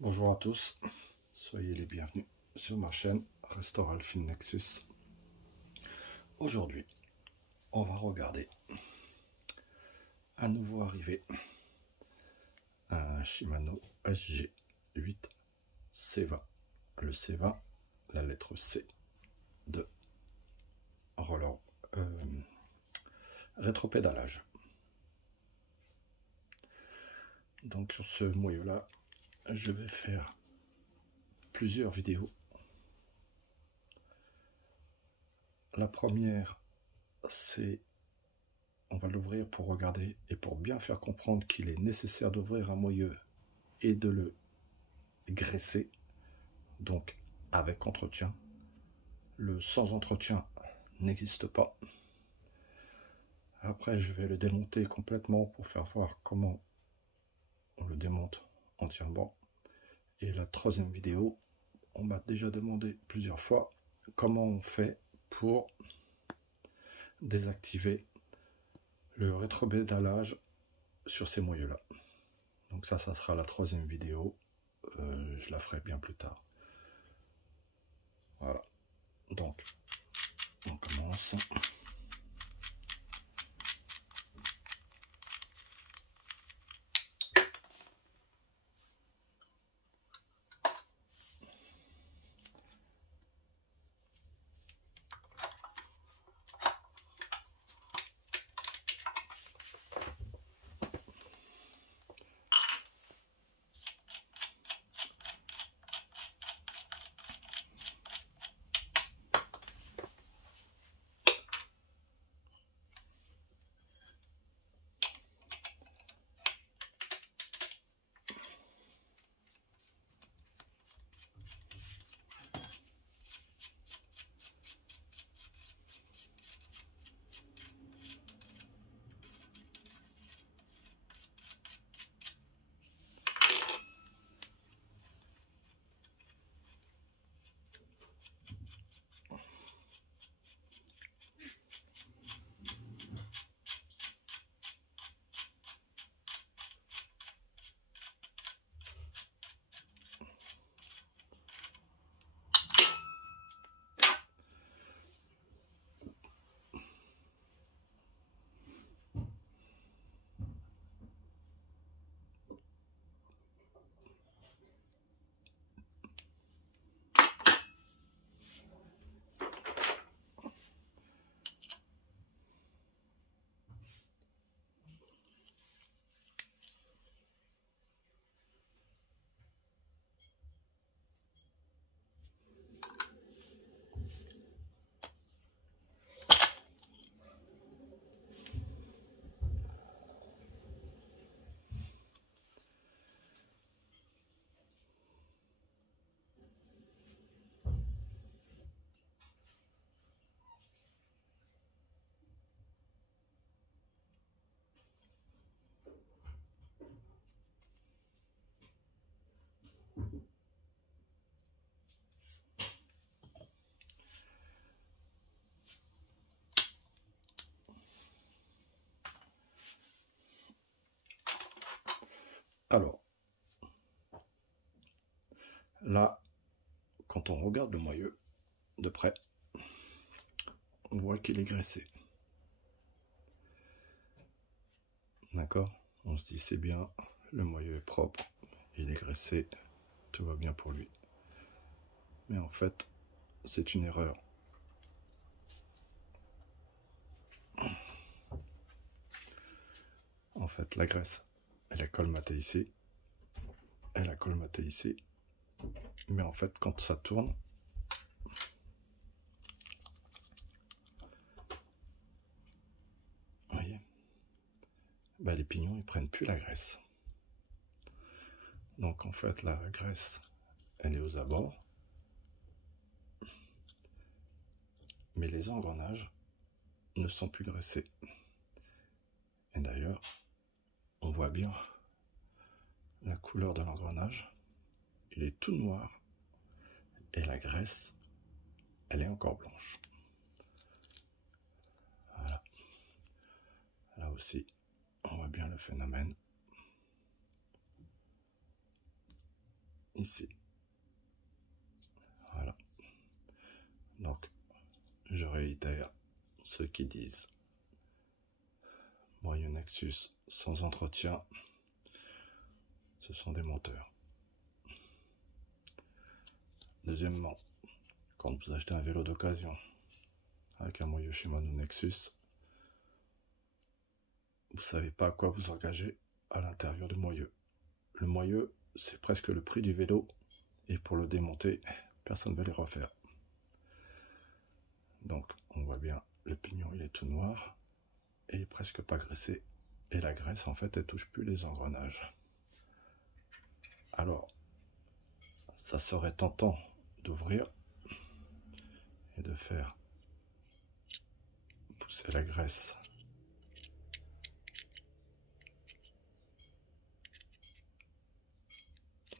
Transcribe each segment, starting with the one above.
Bonjour à tous, soyez les bienvenus sur ma chaîne Restaure Alfin Nexus. Aujourd'hui, on va regarder à nouveau arriver un Shimano SG8 C20. Le C20, la lettre C de roller rétropédalage. Donc sur ce moyeu là, je vais faire plusieurs vidéos. La première, c'est on va l'ouvrir pour regarder et pour bien faire comprendre qu'il est nécessaire d'ouvrir un moyeu et de le graisser, donc avec entretien. Le sans entretien n'existe pas. Après, je vais le démonter complètement pour faire voir comment on le démonte entièrement. Et la troisième vidéo, on m'a déjà demandé plusieurs fois comment on fait pour désactiver le rétropédalage sur ces moyeux-là. Donc ça sera la troisième vidéo. Je la ferai bien plus tard. Voilà. Donc, on commence. Alors, là, quand on regarde le moyeu de près, on voit qu'il est graissé. D'accord? On se dit c'est bien, le moyeu est propre, il est graissé, tout va bien pour lui. Mais en fait, c'est une erreur. En fait, la graisse, elle est colmatée ici, elle a colmaté ici, mais en fait, quand ça tourne, vous voyez, ben, les pignons, ils prennent plus la graisse. Donc en fait, la graisse, elle est aux abords, mais les engrenages ne sont plus graissés. Et d'ailleurs, on voit bien la couleur de l'engrenage, il est tout noir, et la graisse, elle est encore blanche. Voilà. Là aussi, on voit bien le phénomène. ici. Voilà. Donc, je réitère ceux qui disent moyeu Nexus sans entretien, ce sont des menteurs. Deuxièmement, quand vous achetez un vélo d'occasion avec un moyeu Shimano Nexus, vous savez pas à quoi vous engagez à l'intérieur du moyeu. Le moyeu, c'est presque le prix du vélo, et pour le démonter, personne ne va les refaire. Donc, on voit bien, le pignon il est tout noir, et il est presque pas graissé, et la graisse en fait elle touche plus les engrenages. Alors, ça serait tentant d'ouvrir et de faire pousser la graisse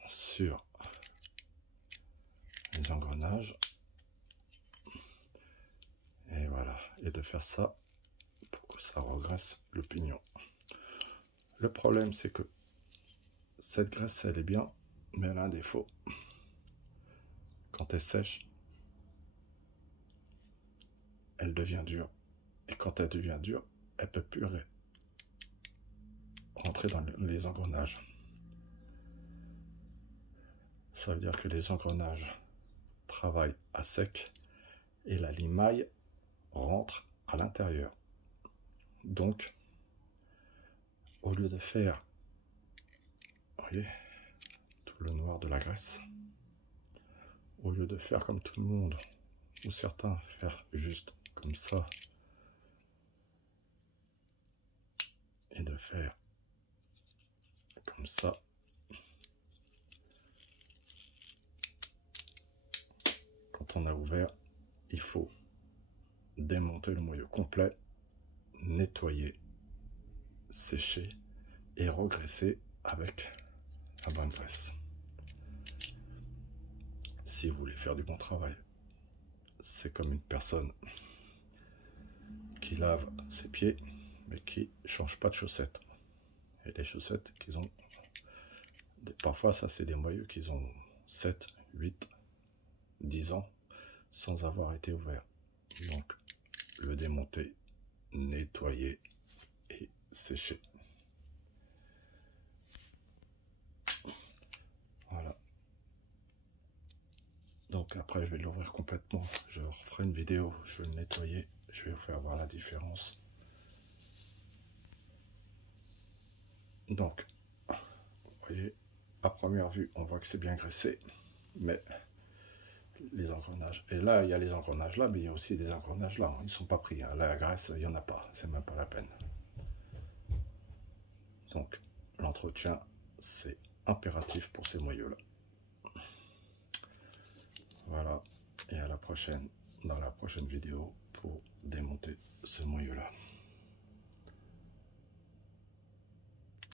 sur les engrenages, et voilà, et de faire ça pour que ça regraisse le pignon. Le problème c'est que cette graisse elle est bien, mais elle a un défaut. Quand elle sèche, elle devient dure, et quand elle devient dure, elle peut plus rentrer dans les engrenages. Ça veut dire que les engrenages travaillent à sec et la limaille rentre à l'intérieur. Donc, au lieu de faire, vous voyez, tout le noir de la graisse, au lieu de faire comme tout le monde, ou certains faire juste comme ça, et de faire comme ça, quand on a ouvert, il faut démonter le moyeu complet, nettoyer, sécher et regraisser avec la bonne graisse. Si vous voulez faire du bon travail, c'est comme une personne qui lave ses pieds mais qui change pas de chaussettes. Et les chaussettes qu'ils ont, parfois ça c'est des moyeux qu'ils ont 7, 8, 10 ans sans avoir été ouverts. Donc le démonter, nettoyer et sécher. Voilà. Donc après je vais l'ouvrir complètement, je referai une vidéo, je vais le nettoyer, je vais vous faire voir la différence. Donc, vous voyez, à première vue, on voit que c'est bien graissé, mais les engrenages, et là il y a les engrenages là, mais il y a aussi des engrenages là, ils ne sont pas pris, hein. Là, la graisse, il n'y en a pas, c'est même pas la peine. Donc, l'entretien, c'est impératif pour ces moyeux là. Voilà, et à la prochaine, dans la prochaine vidéo pour démonter ce moyeu là.